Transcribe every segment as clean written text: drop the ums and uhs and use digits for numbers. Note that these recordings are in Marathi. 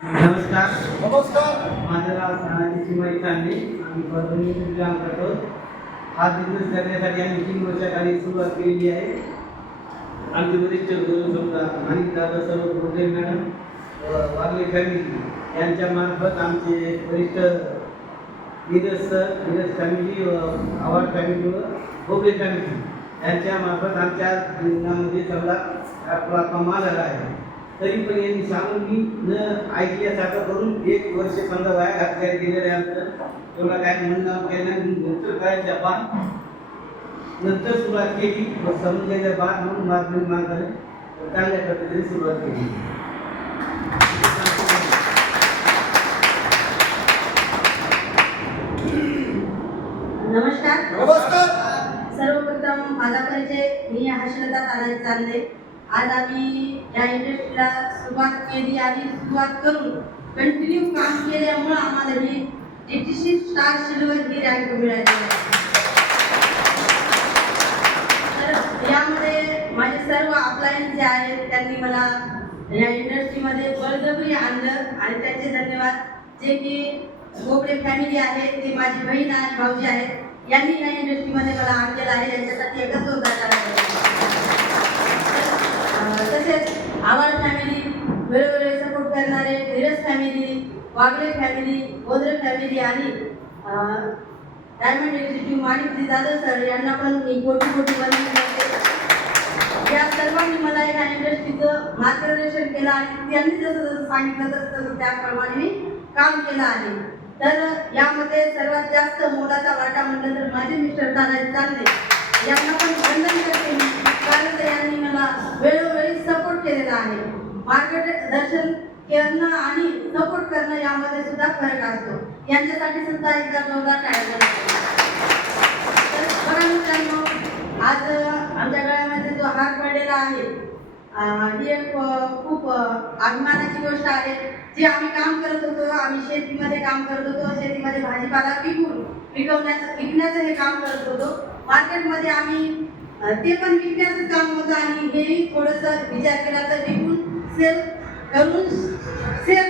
नमस्कार. नमस्कार. माझं नाव तानाजी चिमाई चांदे. आम्ही परभणी काम करतो. हा बिझनेस करण्यासाठी आम्ही 3 वर्षाखाली सुरुवात केलेली आहे. आमचे वरिष्ठ गुरु समजा माणिक दादा सर्व भोगले मॅडम वागले फॅमिली यांच्या मार्फत आमचे वरिष्ठ Neeraj sir, Neeraj family, Awad family व भोगले फॅमिली यांच्या मार्फत आमच्या जीवनामध्ये सगळा आपला कमाल आला आहे. तरी पण यांनी सांगून मी न ऐकल्यासारखं करून 1 वर्ष समजा वाया घातल्या गेलेलं आहे. आमचं एवढा काय म्हणणं केलं नंतर करायच्या बाद नंतर सुरुवात केली व समजलेल्या बाद म्हणून मार्गदर्शन चांगल्या पद्धतीने सुरुवात केली. नमस्कार. नमस्कार. सर्वप्रथम माझा परिचय मी हर्षलता तानाजी चांदे. आज आम्ही या इंडस्ट्रीला सुरुवात केली आणि सुरुवात करून कंटिन्यू काम केल्यामुळं आम्हाला ही DTC स्टार सिल्वर ही रँक मिळाली आहे. तर यामध्ये माझे सर्व अपलायन्स जे आहेत त्यांनी मला या इंडस्ट्रीमध्ये बळजबरी आणलं आणि त्यांचे धन्यवाद. जे की गोपडे फॅमिली आहे, ते माझी बहीण आणि भाऊजी आहेत, यांनी या इंडस्ट्रीमध्ये मला आणलेलं आहे. यांच्यासाठी एकच जोरदार टाळ्या. तसेच आवाड फॅमिली, वेळोवेळी सपोर्ट करणारे धीरज फॅमिली, वागले फॅमिली, गोदरे फॅमिली आणि डायमंड एक्झिक्युटिव्ह माणिकजी जाधव सर यांना पण मी कोटी कोटी वंदन करते. या सर्वांनी मला या इंडस्ट्रीचं मार्गदर्शन केलं आणि त्यांनी जसं सांगितलं तसं त्याप्रमाणे मी काम केलं आहे. तर यामध्ये सर्वात जास्त मोलाचा वाटा म्हटलं तर माझे मिस्टर तानाजी चांदे यांना पण वंदन करते मी, कारण यांनी मला वेळोवेळी सपोर्ट केलेला आहे. मार्गदर्शन करणं आणि सपोर्ट करणं यामध्ये सुद्धा फरक असतो. यांच्यासाठी सुद्धा एकदा जोरदार टाळ्या. तर बघा मित्रांनो, आज आमच्या गळ्यामध्ये जो हार पडलेला आहे ही एक खूप अभिमानाची गोष्ट आहे. जी आम्ही काम करत होतो, आम्ही शेतीमध्ये काम करत होतो, शेतीमध्ये भाजीपाला विकण्याचं हे काम करत होतो. मार्केटमध्ये आम्ही ते पण विकण्याचं काम होतं आणि हेही थोडंसं विचार केला तर विकून सेल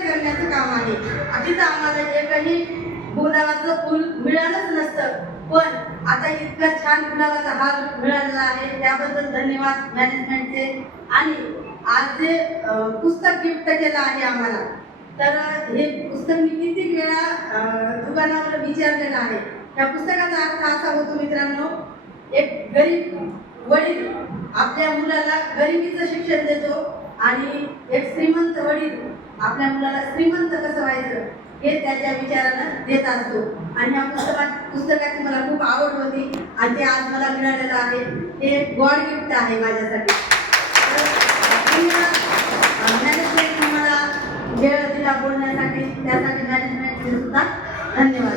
करण्याचं काम आहे. तिथं आम्हाला एकही गुलाबाचं फुल मिळालंच नसतं, पण आता इतका छान गुलाबाचा हार मिळालेला आहे. त्याबद्दल धन्यवाद मॅनेजमेंटचे. आणि आज जे पुस्तक गिफ्ट केलं आहे आम्हाला, तर हे पुस्तक मी किती वेळा दुकानावर विचारलेलं आहे. त्या पुस्तकाचा अर्थ असा होतो मित्रांनो, एक गरीब वडील आपल्या मुलाला गरिबीचं शिक्षण देतो आणि एक श्रीमंत वडील आपल्या मुलाला श्रीमंत कसं व्हायचं हे त्याच्या विचारानं देत असतो. आणि ह्या पुस्तकाची मला खूप आवड होती आणि ते आज मला मिळालेलं आहे. हे गॉड गिफ्ट आहे माझ्यासाठी. मॅनेजमेंटने मला वेळ दिला बोलण्यासाठी, त्यासाठी मॅनेजमेंटचे सुद्धा धन्यवाद.